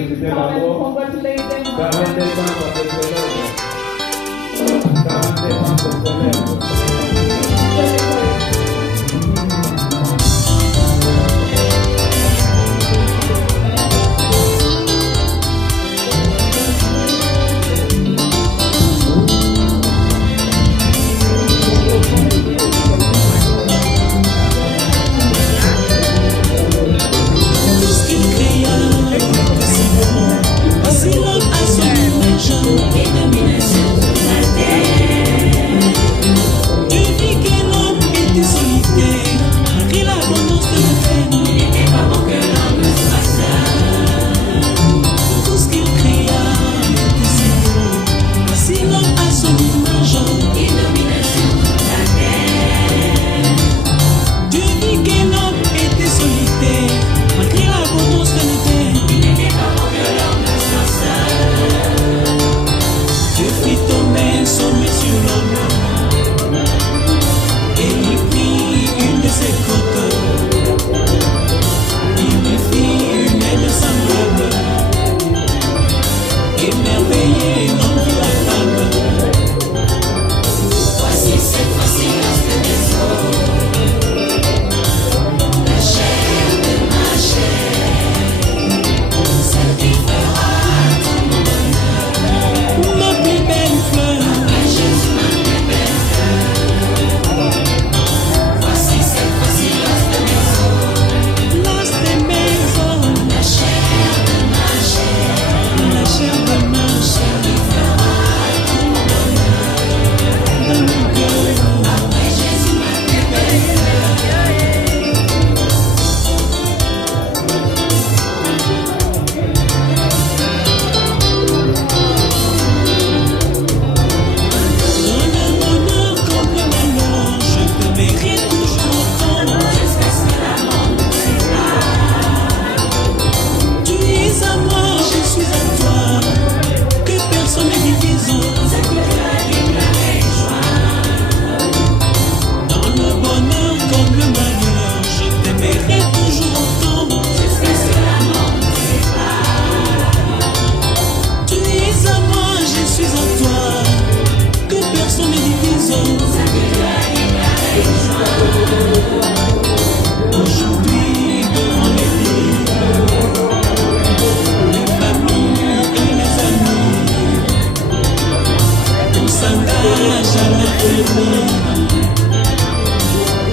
féliciter d'abord. 42 ans pour ce célèbre. 42 ans pour ce célèbre.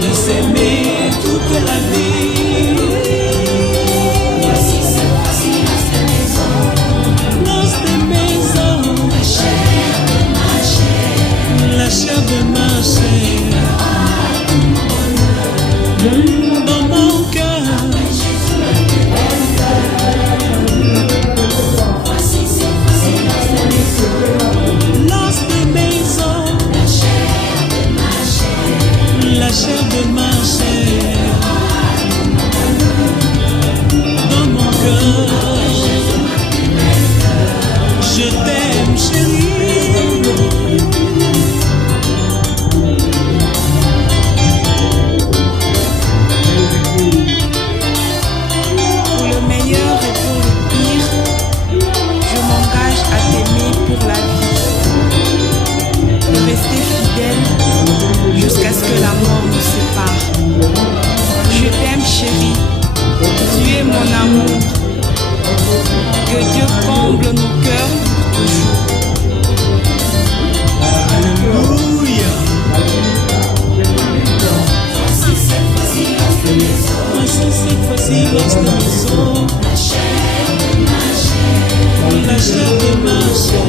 De s'aimer toute la vie. Voici cette fois-ci notre maison. Notre maison. La chair de ma chair. La chair de ma chair. Dans mon cœur. Voici cette fois-ci notre maison. Notre maison. La chair de ma chair, dans mon cœur, je t'aime chérie. Pour le meilleur et pour le pire, je m'engage à t'aimer pour la vie, de rester fidèle jusqu'à ce que la mort nous sépare. Je t'aime chérie, tu es mon amour. Que Dieu comble nos cœurs pour toujours. Alléluia. Voici cette fois-ci notre maison. Voici cette fois-ci notre maison. La chair de ma chair. La chair de ma chair.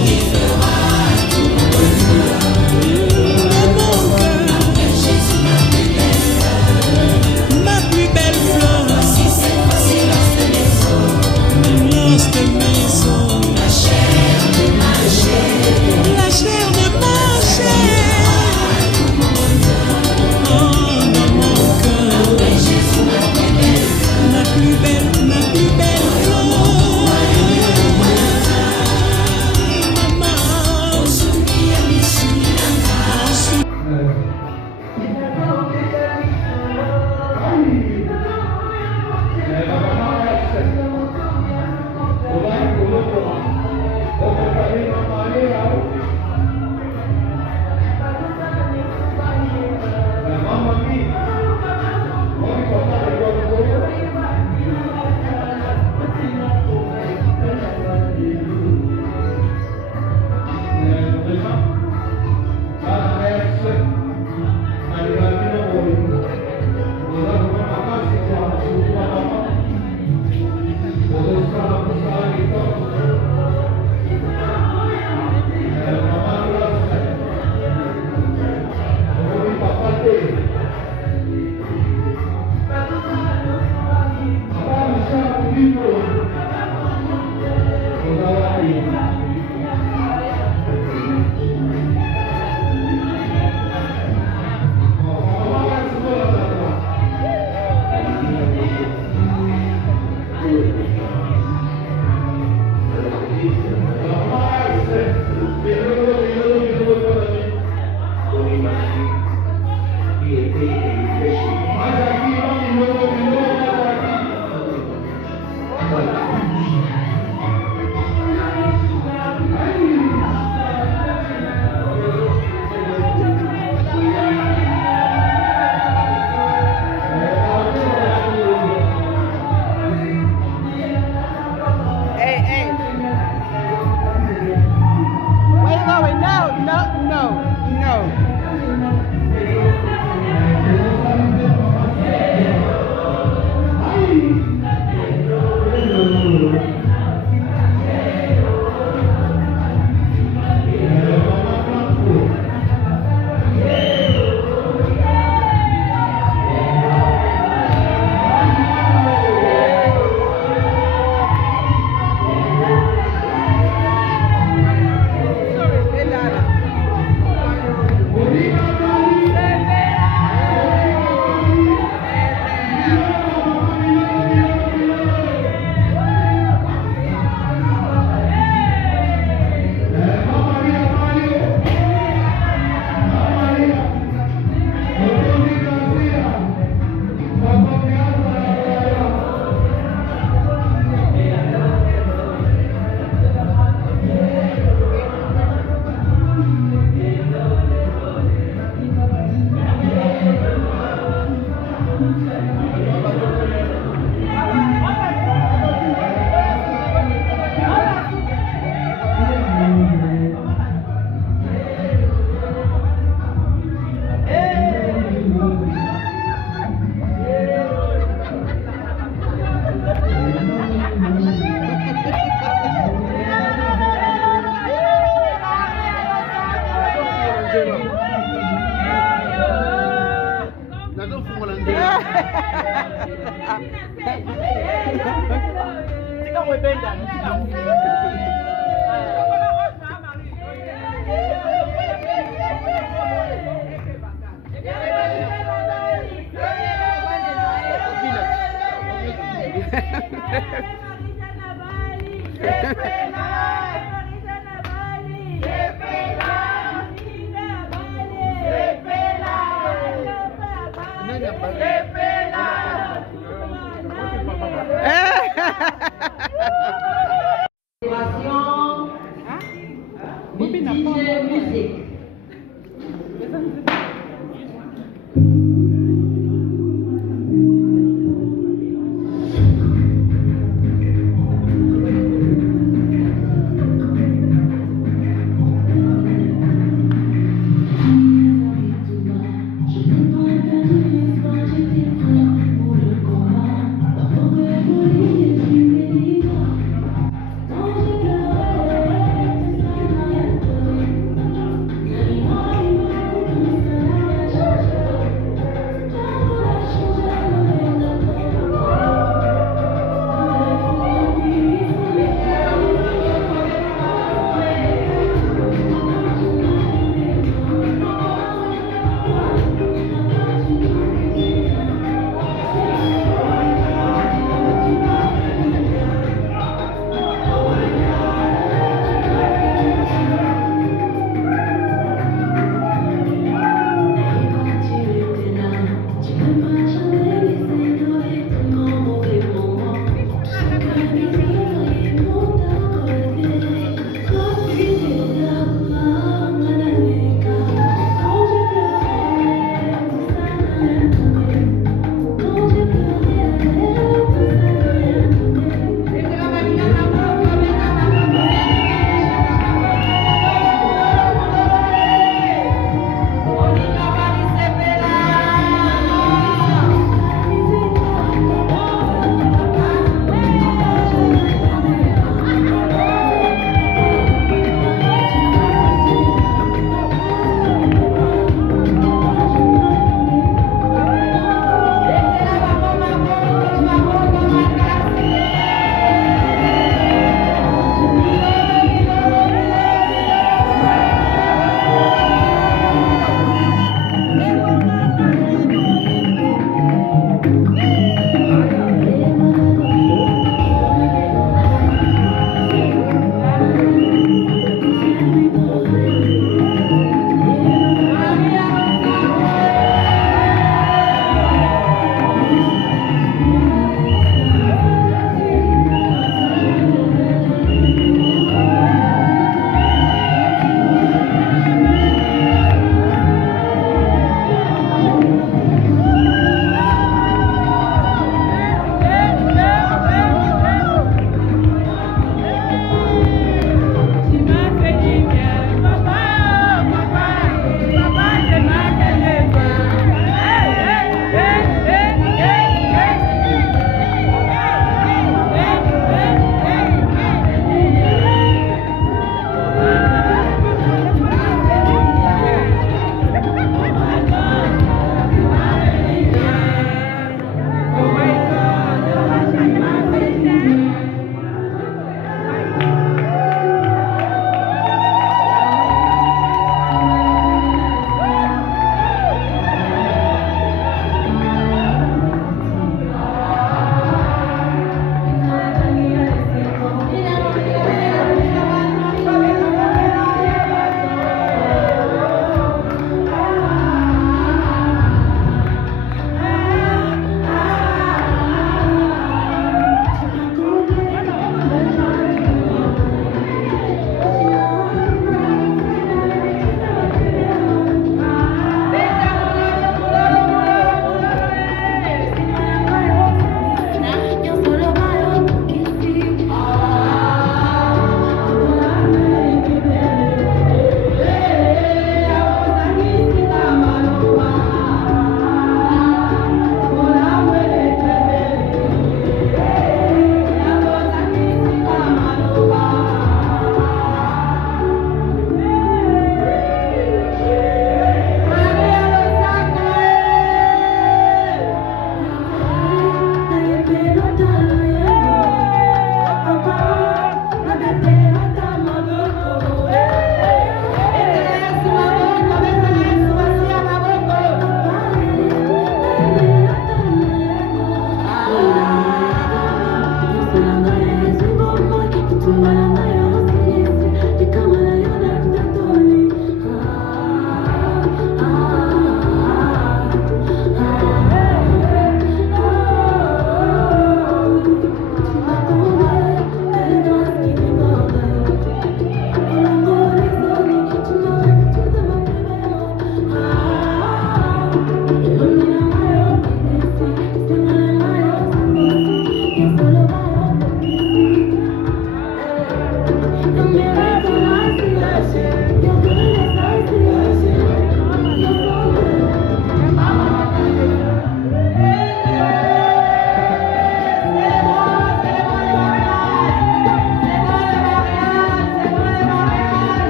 Maison, la chair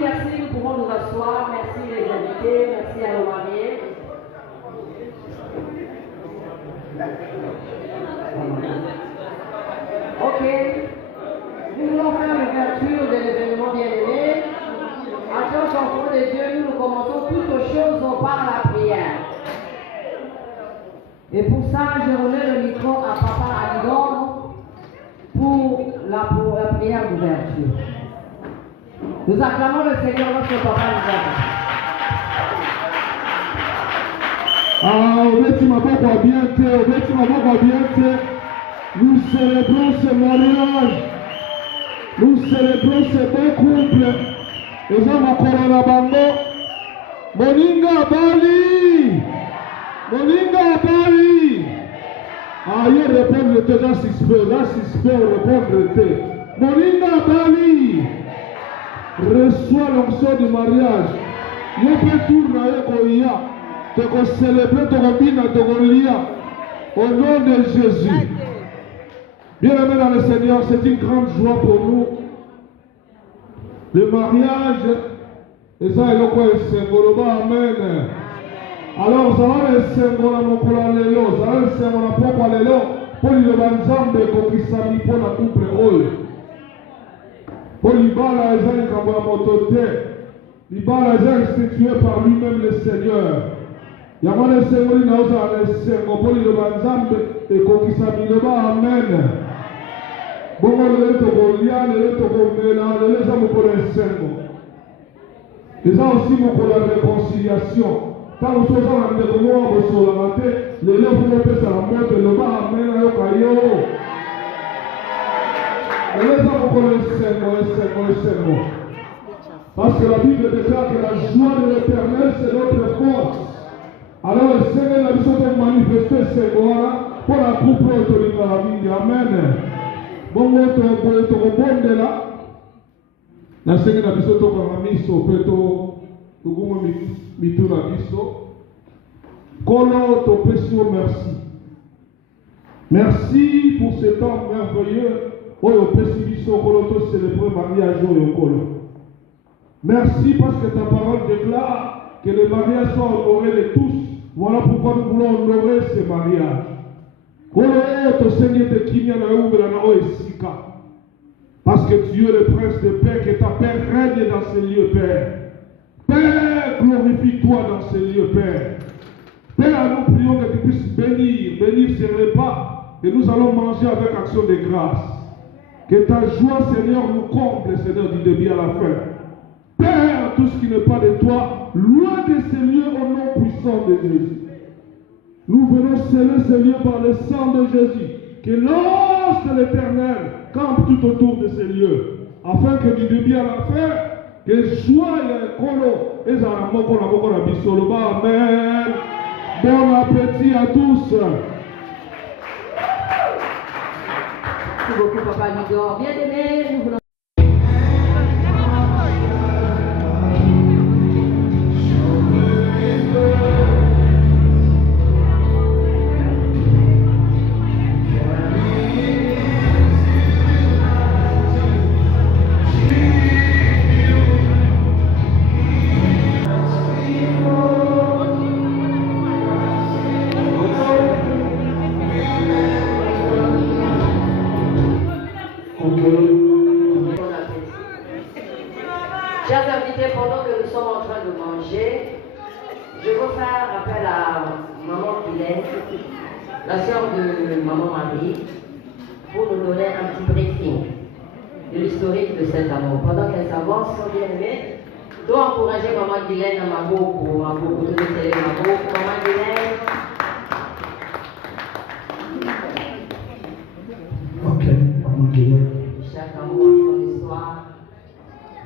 merci, nous pouvons nous asseoir. Merci les invités, merci à nos mariés. Ok, nous voulons faire l'ouverture de l'événement bien-aimé. En tant qu'enfants de Dieu, nous commençons toutes choses par la prière. Et pour ça, je remets le micro à Papa Alidor pour la prière d'ouverture. Nous acclamons le Seigneur, notre Papa Alidor. Nous célébrons ce mariage. Nous célébrons ce beau couple. Nous avons Corona Bango. Moninga Bali. Moninga Bali. Il répondre déjà suspect, répondre. Moninga Bali. Reçois l'onction du mariage. Nous pouvons tourner te célébrer, te lia. Au nom de Jésus. Bien-aimés dans le Seigneur, c'est une grande joie pour nous. Le mariage, et ça est le quoi symbole. Amen. Alors, ça va le symbole mon colalelo, ça va le symbole pour lelo, pour le banzambe kokisami pour la couple oil. Pour l'ibala ezali kamba motote, l'ibala ezali institué par lui-même le Seigneur. Yamane symbole na oza le symbole pour le banzambe et kokisami le ba amen. Bongo le tokolia, le tokomela, le les amours pour le symbole. Les gens aussi pour la réconciliation. Quand nous sommes en train de voir sur la matin, les gens vont faire la mort de l'homme, amen, à l'ocayo. Les gens pour le symbole. Parce que la Bible déclare que la joie de l'Éternel, c'est notre force. Alors le Seigneur a besoin de manifester ces mots-là pour la couple autorisée à la vie. Amen. Bon, tu là. La Seigneur a besoin de miso, peto, tugumo mitu na biso. Kolo to pesio merci. Merci pour ce temps merveilleux. Oyo pesi biso kolo to célébrer mariage oyo kolo. Merci parce que ta parole déclare que le mariage soit honoré de tous. Voilà pourquoi nous voulons honorer ce mariage. Parce que tu es le prince de paix, que ta paix règne dans ces lieux, Père. Père, glorifie-toi dans ces lieux, Père. Père, nous prions que tu puisses bénir ces repas, et nous allons manger avec action de grâce. Que ta joie, Seigneur, nous comble, Seigneur, du début à la fin. Père, tout ce qui n'est pas de toi, loin de ces lieux au nom puissant de Jésus. Nous venons sceller ces lieux par le sang de Jésus. Que l'ange de l'Éternel campe tout autour de ces lieux. Afin que du début à la fin, que joie et kolo, et la bisoloba. Amen. Bon appétit à tous. Merci beaucoup, Papa Lidor. Bien-aimé, nous voulons. Chers invités, pendant que nous sommes en train de manger, je veux faire appel à Maman Guylaine, la sœur de Maman Marie, pour nous donner un petit briefing de l'historique de cet amour. Pendant qu'elle s'avance, bien aimé, je dois encourager Maman Guylaine à Maboko, tout le télé Maboko, Maman Guylaine. Ok, Maman Guylaine. Chaque amour a son histoire.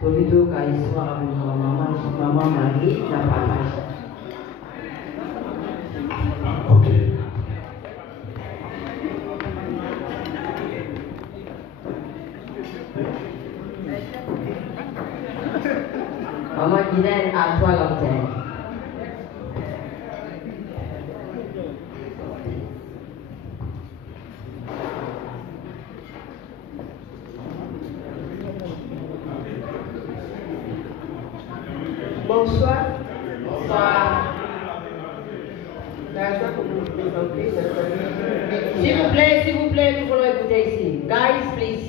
Tolido a histoire avec Maman Marie, la partage. Ok. Maman Guylaine, à toi l'antenne. S'il vous plaît, nous voulons écouter ici. Guys, please.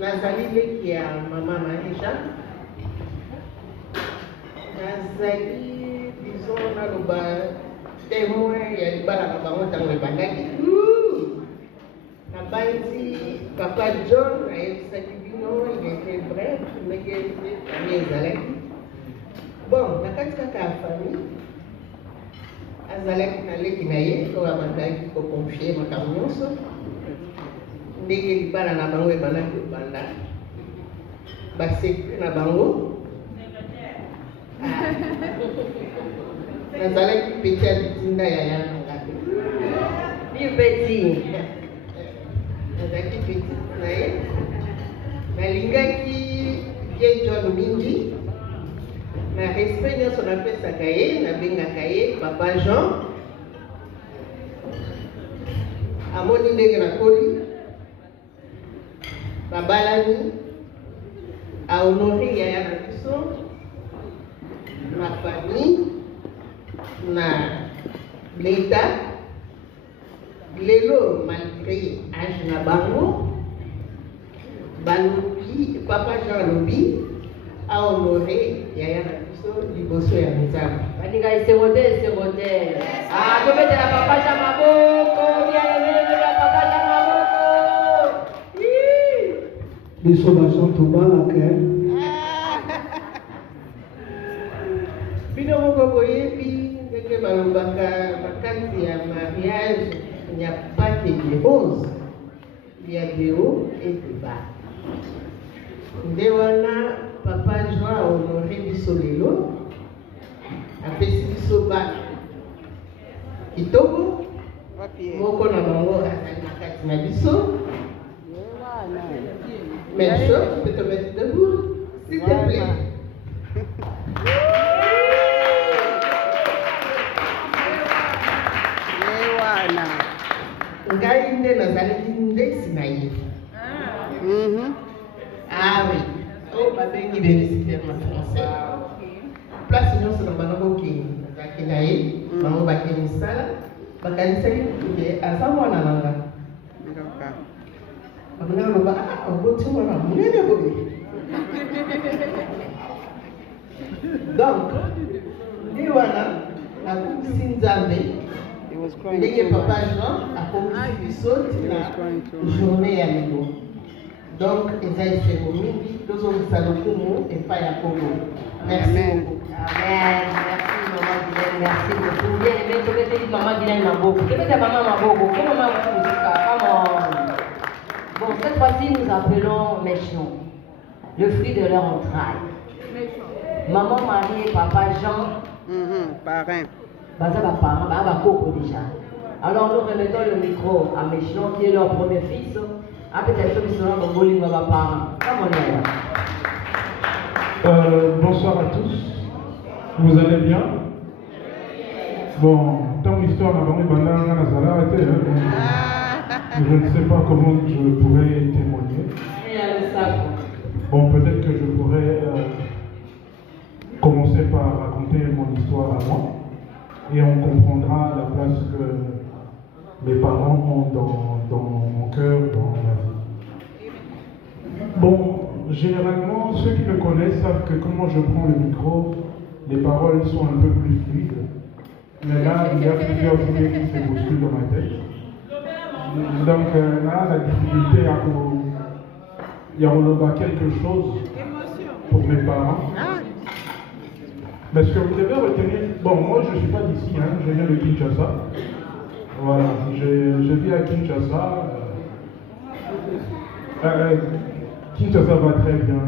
Nazali leki ya Maman Marie-Jean. Nazali, disons, naloba témoin ya libala na bango ntango ebandaki. Nabandi Papa John ayebisaki bino, il était bref, ndenge ami ezalaki. Bon, na kati kaka ya famille, azalaki na leki na ye oyo abandaki kokonfie makambo nyonso. Ndenge libala na bango ebandaki kobanda basekre na bango nazalaki peti ya litinda ya ya nanga Viu petit. nazalaki peti na ye nalingaki ye John mingi na respect nyonso napesaka ye nabengaka ye Papa Jean amoni ndenge nakoli babalani ahonore yaya na biso na famille na l'État lelo malgré âge na bango balobi Papa Jean alobi ahonore yaya na biso liboso ya Nzambe. Baninga eserote. Ah, tobetela Papa Jean maboko. Bien aimé la Papa Jean maboko. biso baso tobalaka bino moko boyebi ndenge balobaka bakati ya mariage il n'y a pas que des roses, il y a des hauts et des bas. Nde wana Papa Jean ahonore biso lelo apesi biso bana kitoko moko na bango azali na kati na biso. Même chose, tu peux te mettre debout, s'il te plaît. Ngai nde nazalaki ndesi na ye. Ah oui, oyo babengi bénéficiaire na français. Place nyonso na bango bokende nazalaki na ye, bango bakende misala bakanisaki ke aza mwana na nga. Abona loba oboti mwana munene boye. Donc ndi wana nakumisi Nzambe ndenge Papa Jean akomisi biso na journée ya lelo. Donc eza esengo mingi tozongisa lokumu epai ya Kongo. Merci beaucoup. Amen. Merci Maman Guylaine, merci beaucoup. Bien aimé, tobeteli Maman Guylaine maboko. Tobeta Maman maboko. Comment Maman Musika? Come on. Bon, cette fois-ci, nous appelons Méchon, le fruit de leur entraille. Maman Marie et Papa Jean, parrain. Baza parents, coco déjà. Alors nous remettons le micro à Méchon, qui est leur premier fils. Peut-être qu'ils seront dans le parents. Comme on est là. Bonsoir à tous. Vous allez bien? Bon, tant l'histoire n'a pas arrêté. Je ne sais pas comment je pourrais témoigner. Bon, peut-être que je pourrais commencer par raconter mon histoire à moi et on comprendra la place que mes parents ont dans mon cœur, dans ma vie. Bon, généralement, ceux qui me connaissent savent que quand je prends le micro, les paroles sont un peu plus fluides. Mais là, il y a plusieurs idées qui se bousculent dans ma tête. Donc là, la difficulté il y a quelque chose pour mes parents. Parce que vous devez retenir, bon, moi je ne suis pas d'ici, hein, je viens de Kinshasa. Voilà, je vis à Kinshasa. Kinshasa va très bien.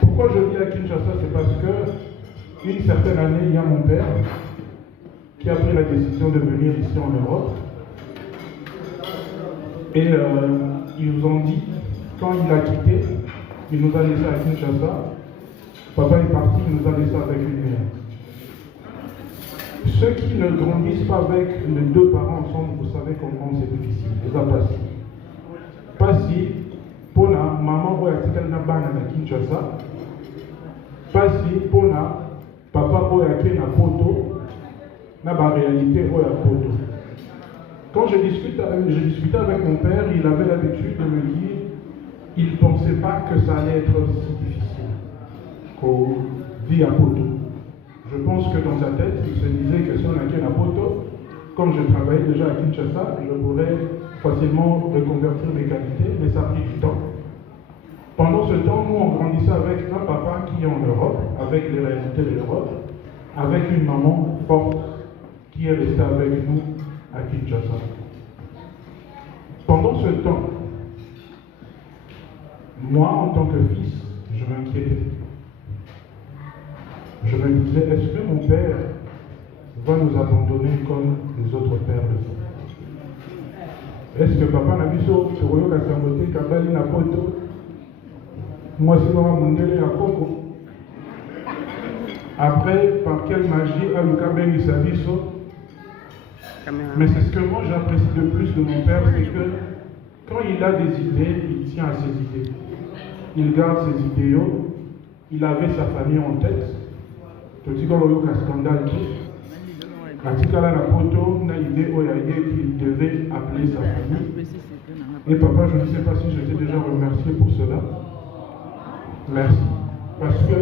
Pourquoi je vis à Kinshasa? C'est parce que une certaine année, il y a mon père qui a pris la décision de venir ici en Europe. Et ils nous ont dit, quand il a quitté, il nous a laissé à Kinshasa. Papa est parti, il nous a laissé avec une mère. Ceux qui ne grandissent pas avec les deux parents ensemble, vous savez comment c'est difficile. Les apassis. Passi, pour la maman, où est-ce na bana na Kinshasa. Passi, pour la papa, où est-ce na poto, na ba réalité, où est poto. quand je discutais avec mon père, il avait l'habitude de me dire, il ne pensait pas que ça allait être si difficile qu'au vie à Poto. Je pense que dans sa tête, il se disait que si on a à Poto, comme je travaillais déjà à Kinshasa, je pourrais facilement reconvertir mes qualités, mais ça a pris du temps. Pendant ce temps, nous, on grandissait avec un papa qui est en Europe, avec les réalités de l'Europe, avec une maman forte qui est restée avec nous à Kinshasa. Pendant ce temps, moi, en tant que fils, je m'inquiétais. Je me disais, est-ce que mon père va nous abandonner comme les autres pères le font? Est-ce que papa n'a vu ce royaume à Samboté, Kabali n'a poto? Moi, c'est mon mondele à Coco. Après, par quelle magie, Aluka Ben Isabiso? Mais c'est ce que moi j'apprécie de plus de mon père, c'est que quand il a des idées, il tient à ses idées. Il garde ses idéaux, il avait sa famille en tête. Tu dis qu'on a eu un scandale. Katikala na poto, na idée qu'il devait appeler sa famille. Et papa, je ne sais pas si je t'ai déjà remercié pour cela. Merci. Parce que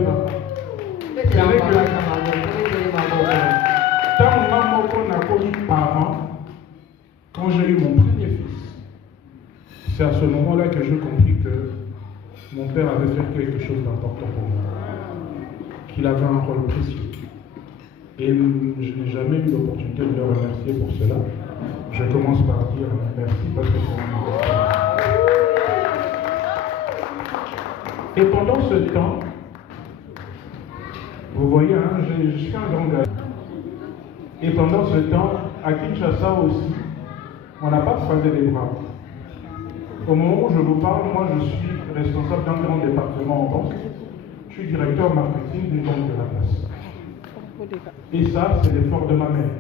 tant maman qu'on a connu parents, quand j'ai eu mon premier fils, c'est à ce moment-là que j'ai compris que mon père avait fait quelque chose d'important pour moi, qu'il avait un rôle précieux. Et je n'ai jamais eu l'opportunité de le remercier pour cela. Je commence par dire merci parce que c'est un important. Et pendant ce temps, vous voyez, hein, je suis un grand gars. Et pendant ce temps, à Kinshasa aussi, on n'a pas croisé les bras. Au moment où je vous parle, moi je suis responsable d'un grand département en banque. Je suis directeur marketing d'une banque de la place. Et ça, c'est l'effort de ma mère.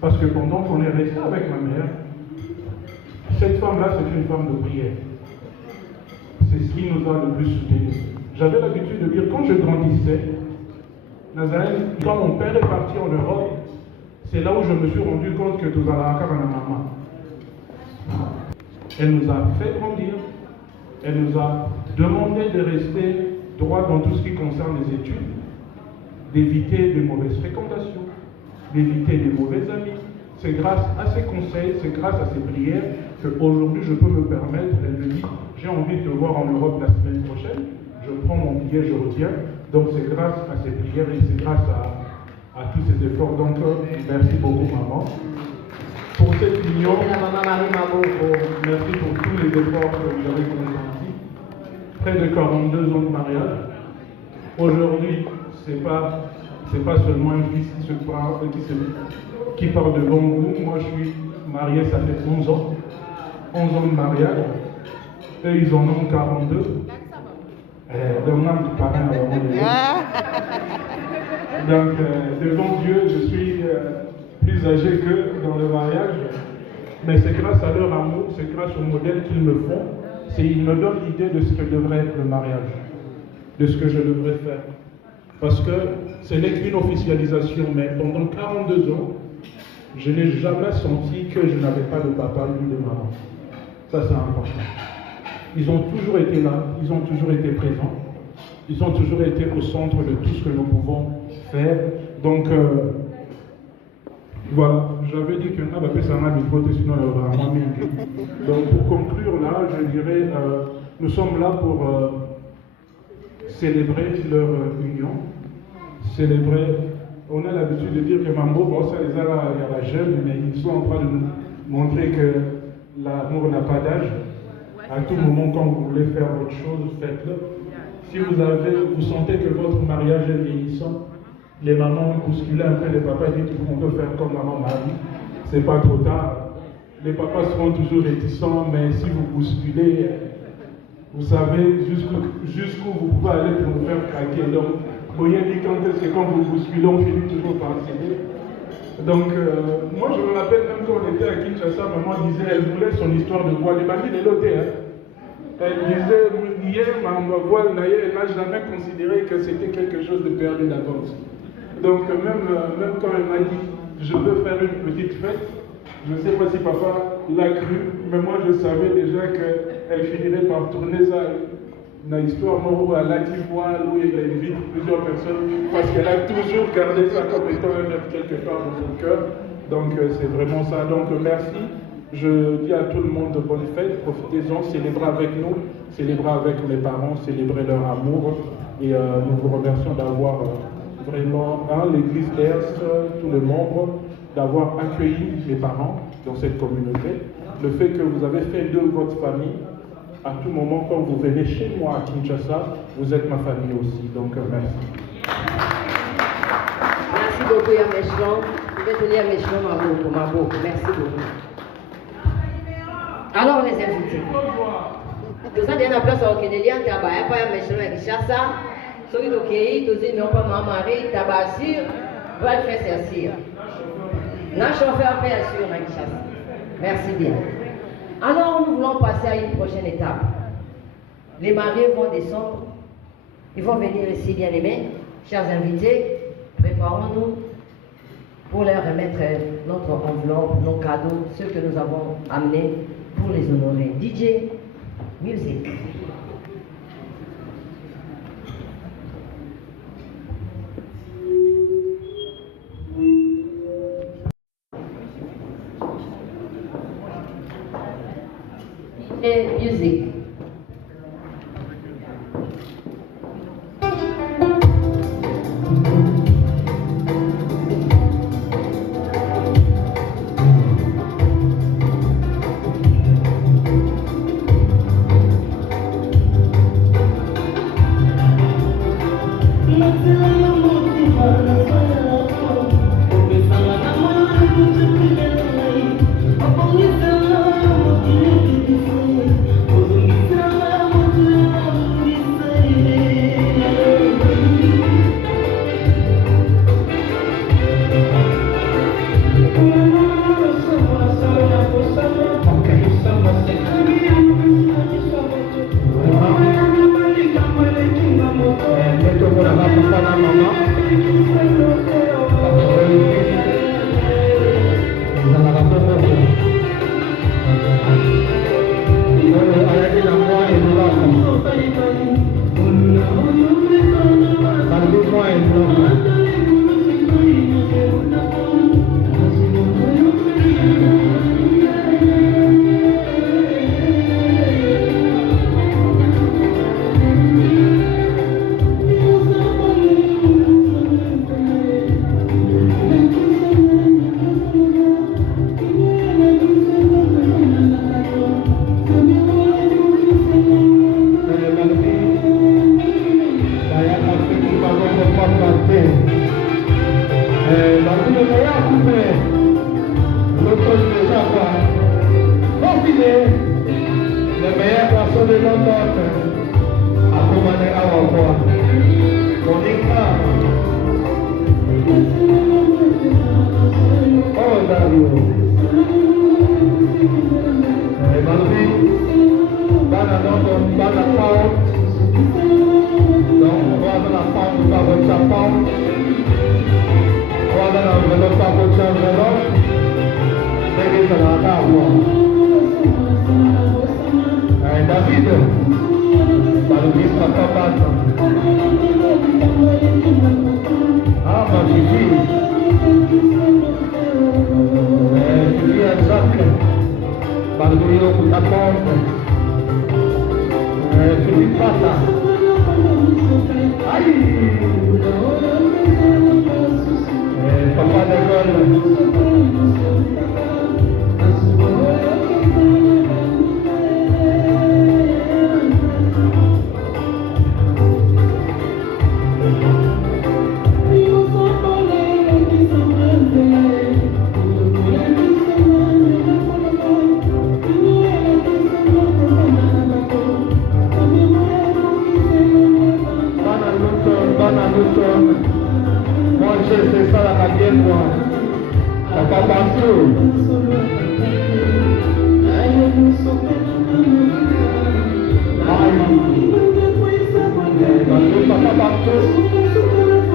Parce que pendant qu'on est resté avec ma mère, cette femme-là, c'est une femme de prière. C'est ce qui nous a le plus soutenus. J'avais l'habitude de dire, quand je grandissais, Nazareth, quand mon père est parti en Europe, c'est là où je me suis rendu compte que tout allait à maman. Elle nous a fait grandir. Elle nous a demandé de rester droit dans tout ce qui concerne les études, d'éviter de mauvaises fréquentations, d'éviter des mauvais amis. C'est grâce à ses conseils, c'est grâce à ses prières qu'aujourd'hui je peux me permettre, elle me dit, j'ai envie de te voir en Europe la semaine prochaine, je prends mon billet, je reviens. Donc c'est grâce à ces prières et c'est grâce à tous ces efforts. Donc merci beaucoup maman. Pour cette union, merci pour tous les efforts que vous avez consentis. Près de 42 ans de mariage. Aujourd'hui, c'est pas seulement un fils qui parle devant vous. Moi, je suis marié, ça fait 11 ans. 11 ans de mariage. Eux, ils en ont 42. Donc, devant Dieu, je suis plus âgé que dans le mariage. Mais c'est grâce à leur amour, c'est grâce au modèle qu'ils me font. Ils me donnent l'idée de ce que devrait être le mariage, de ce que je devrais faire. Parce que ce n'est qu'une officialisation, mais pendant 42 ans, je n'ai jamais senti que je n'avais pas de papa ni de maman. Ça, c'est important. Ils ont toujours été là, ils ont toujours été présents, ils ont toujours été au centre de tout ce que nous pouvons faire. Donc, voilà, j'avais dit que nous avons ça sinon donc, pour conclure là, je dirais, nous sommes là pour célébrer leur union, célébrer. On a l'habitude de dire que Mambo, bon, ça les a là, il y a la jeune, mais ils sont en train de nous montrer que l'amour n'a pas d'âge. À tout moment, quand vous voulez faire autre chose, faites-le. Si vous sentez que votre mariage est vieillissant, les mamans bousculent un peu les papas et disent qu'on peut faire comme maman Marie. C'est pas trop tard. Les papas seront toujours réticents, mais si vous bousculez, vous savez jusqu'où vous pouvez aller pour vous faire craquer. Donc, Boyen dit quand vous bousculez, on finit toujours par céder. Donc, moi je me rappelle même quand on était à Kinshasa, maman disait, elle voulait son histoire de voile. Imagine les lotés, hein. Elle disait, hier, ma voile, elle n'a jamais considéré que c'était quelque chose de perdu d'avance. Donc, même quand elle m'a dit, je veux faire une petite fête, Je ne sais pas si papa l'a cru, mais moi je savais déjà qu'elle finirait par tourner ça. Une histoire où elle a dit moi, où il invite plusieurs personnes, parce qu'elle a toujours gardé ça comme étant un œuvre quelque part dans son cœur. Donc c'est vraiment ça. Donc merci. Je dis à tout le monde bonne fête, profitez-en, célébrez avec nous, célébrez avec mes parents, célébrez leur amour. Et nous vous remercions d'avoir vraiment, l'église ERS, tous les membres, d'avoir accueilli mes parents dans cette communauté. Le fait que vous avez fait de votre famille, à tout moment, quand vous venez chez moi à Kinshasa, vous êtes ma famille aussi. Donc merci. Merci beaucoup, Yameshon. Je vais te dire Yameshon, ma beaucoup. Merci beaucoup. Alors, les invités. Tout ça, il y a une place au Kennedy, il y a pas Yameshon à Kinshasa. Ceux qui sont OK, tous ils n'ont pas maman, tabassir, va le faire ceci. N'a chauffeur fait assurer à Kinshasa. Merci bien. Alors, nous voulons passer à une prochaine étape. Les mariés vont descendre. Ils vont venir ici, bien aimés. Chers invités, préparons-nous pour leur remettre notre enveloppe, nos cadeaux, ceux que nous avons amenés pour les honorer. DJ, musique. Et musique.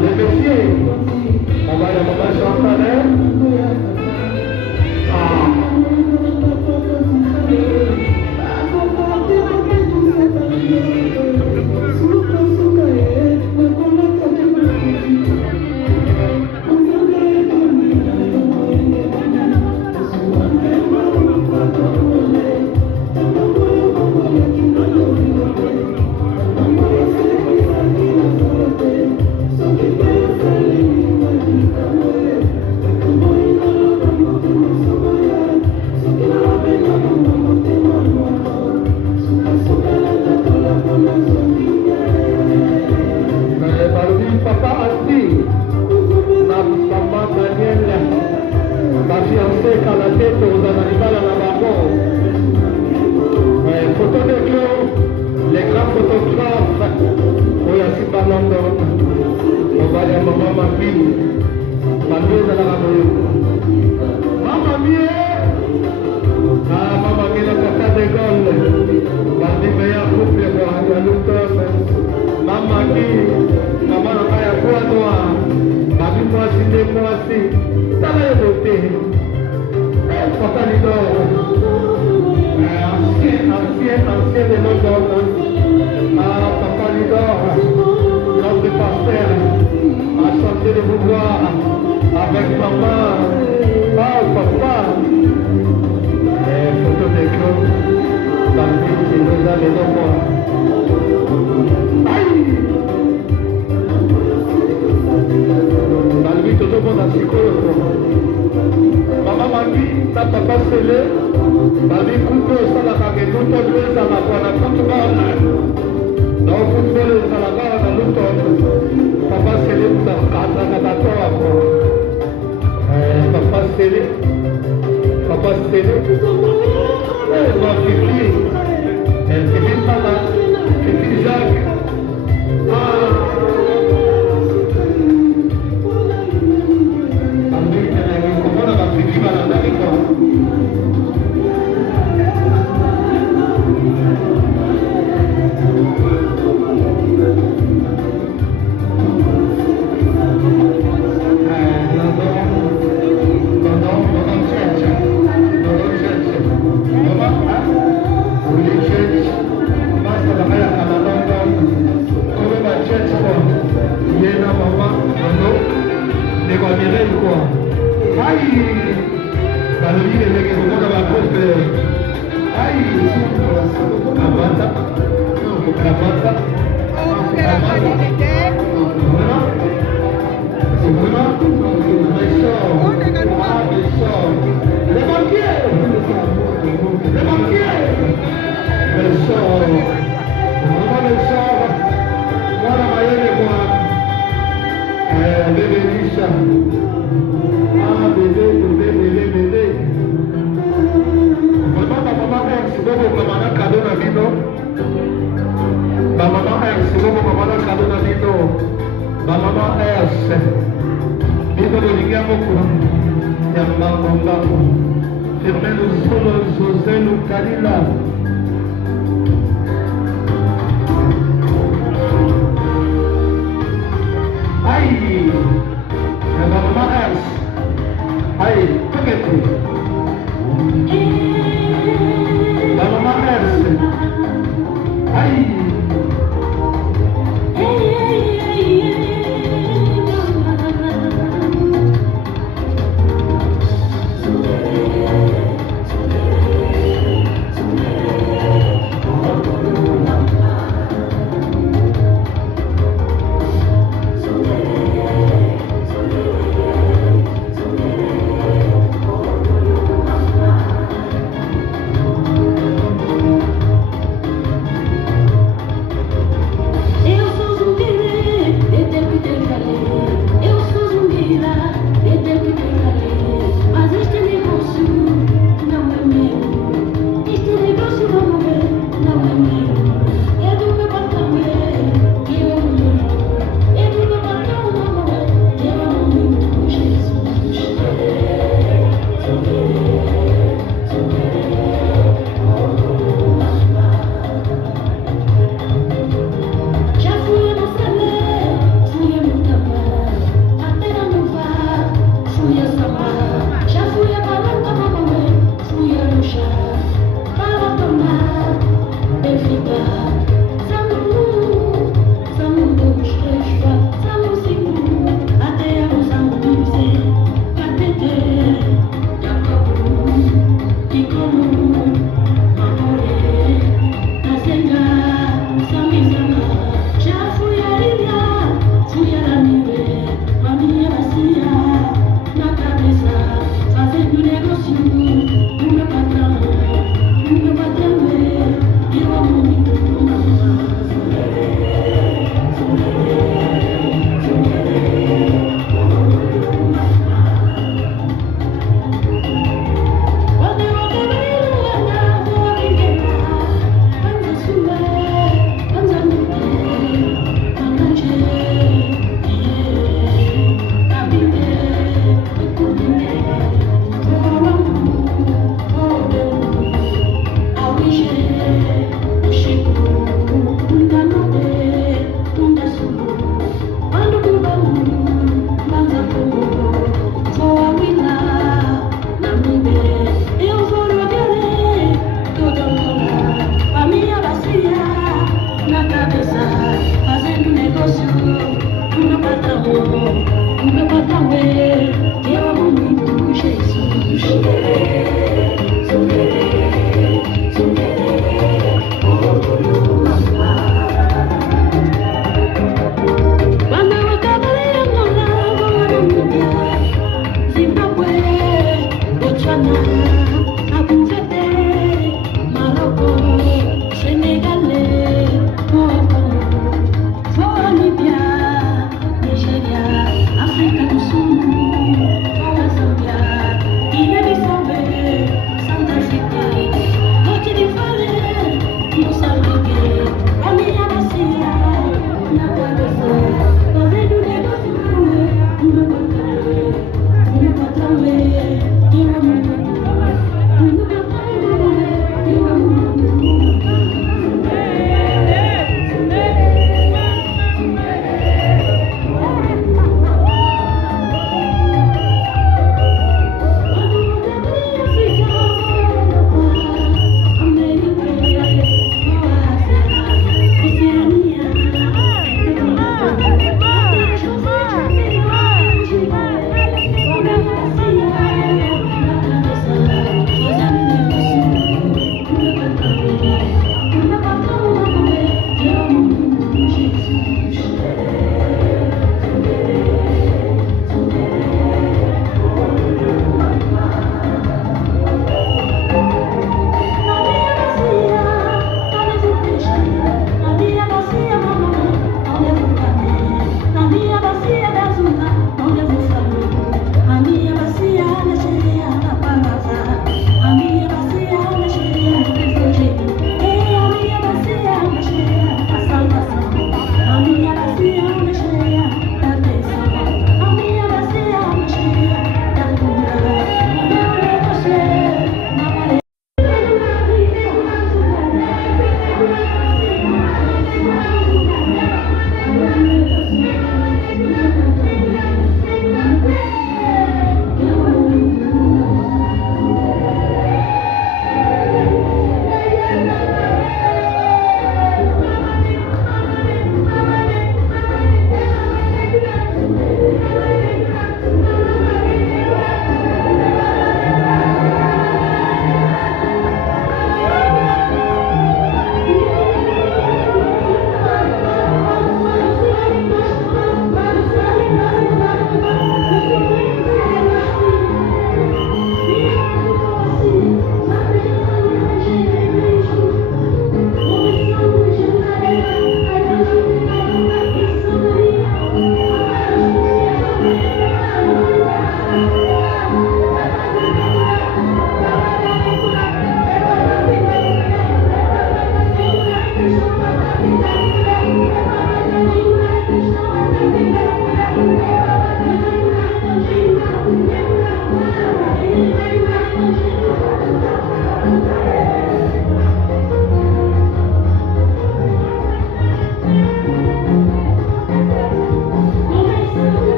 Les messieurs, on va les chanter. fiancé qu'à la tête aux animaux à la maman. Photo de Claude, les grands photographes, Oyasi London, on va aller à maman Mabille, Mabille de la Ramoyo. Maman Mie, ah maman Mie, le papa de Gaulle, Mabille meilleur couple pour Alouton, maman Mie, maman Maya Kouanoa, Mabille moi si des moi si, ça va y voter. Papa Lidor, ancien de London, ah Papa Lidor, notre pasteur, a chanté de vous voir avec maman, ah papa, photo d'écran, parmi les deux années de moi. Aïe! Malgré tout le monde a psychologue. Maman m'a dit, ta papa scellé, m'a dit, coupe ça la cague, tout le monde à la voie, la football. Dans le football, ça la barre dans l'automne. Papa scellé, tout à papa scellé. Papa scellé. Non, Fifi. Fifi Pana. Fifi Jacques.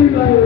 Viva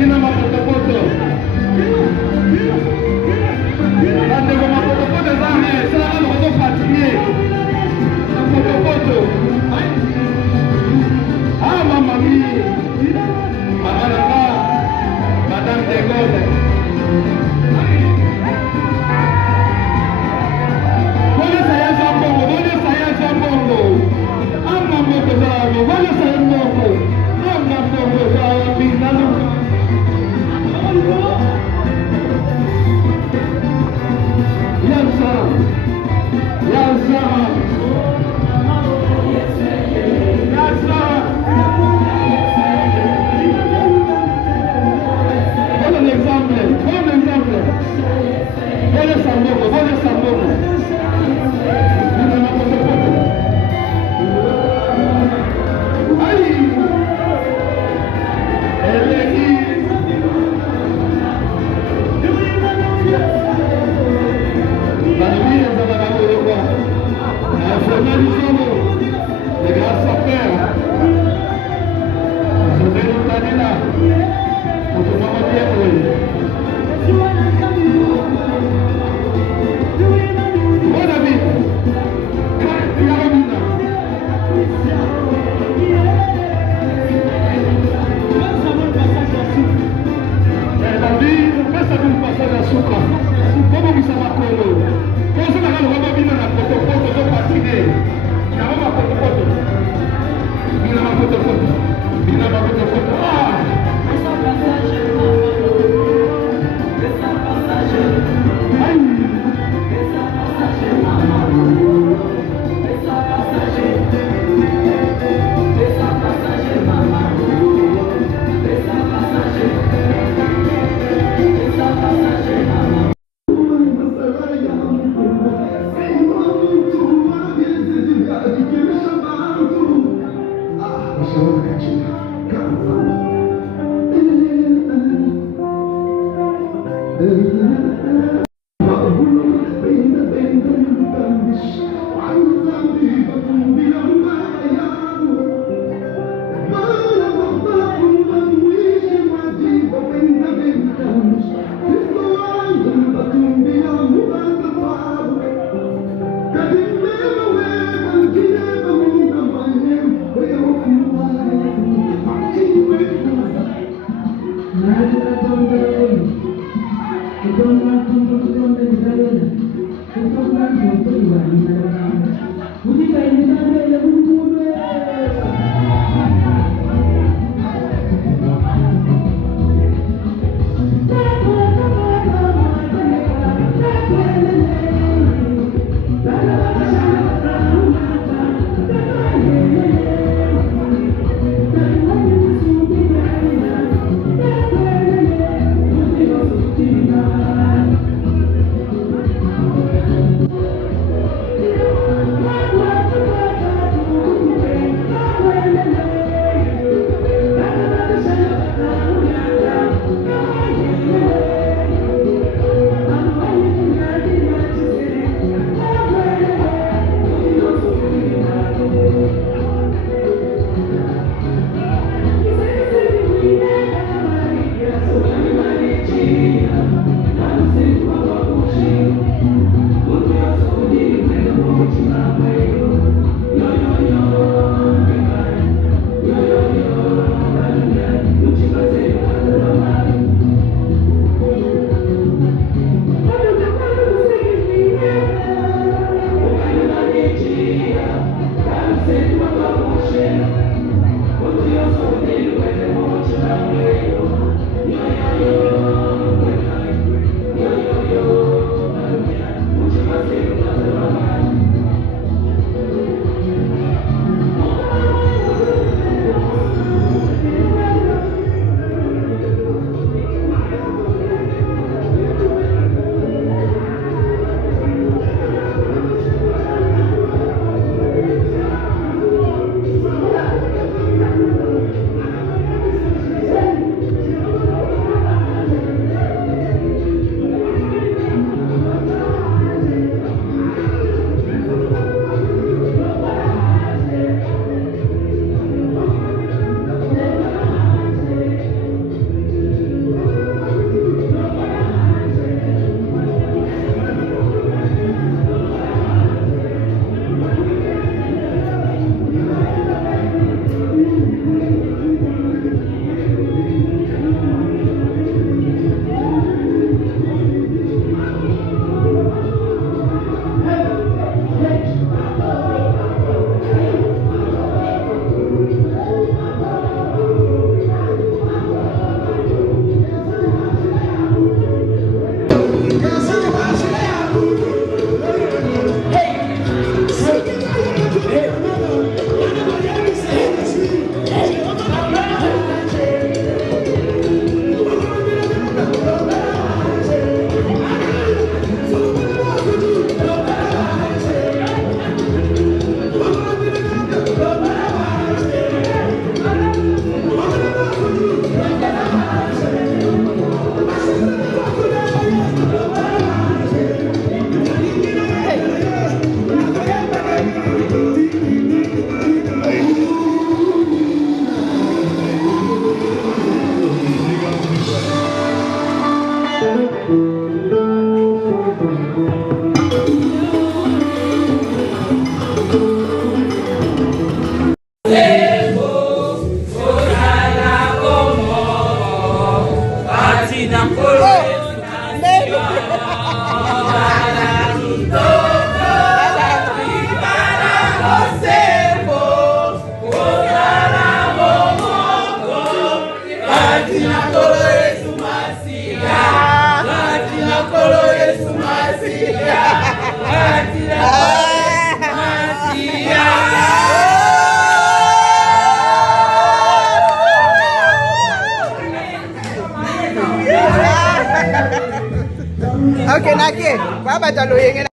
Bina mapotopoto. Bandeko mapotopoto zane, sala na koto fatigué. Mapotopoto. Ah maman mie. Maman Nanga, Madame de Gaulle. Bonne saya jambongo, bonne saya jambongo. Amma moko zabo, bonne saya moko. Amma moko zabo, binalo. Yansa, Yansa, Yansa. Bon exemple. Bonne samboko. Aïe. Les grands sapeurs. Je vais nous donner là. Pour te voir bien, oui. Bon ami. David, fais ça pour passer la souka. Comment vous savez comment? Quand vous avez le robot bien dans la photo, vous passez. Okay, nake. Baba talo yenge.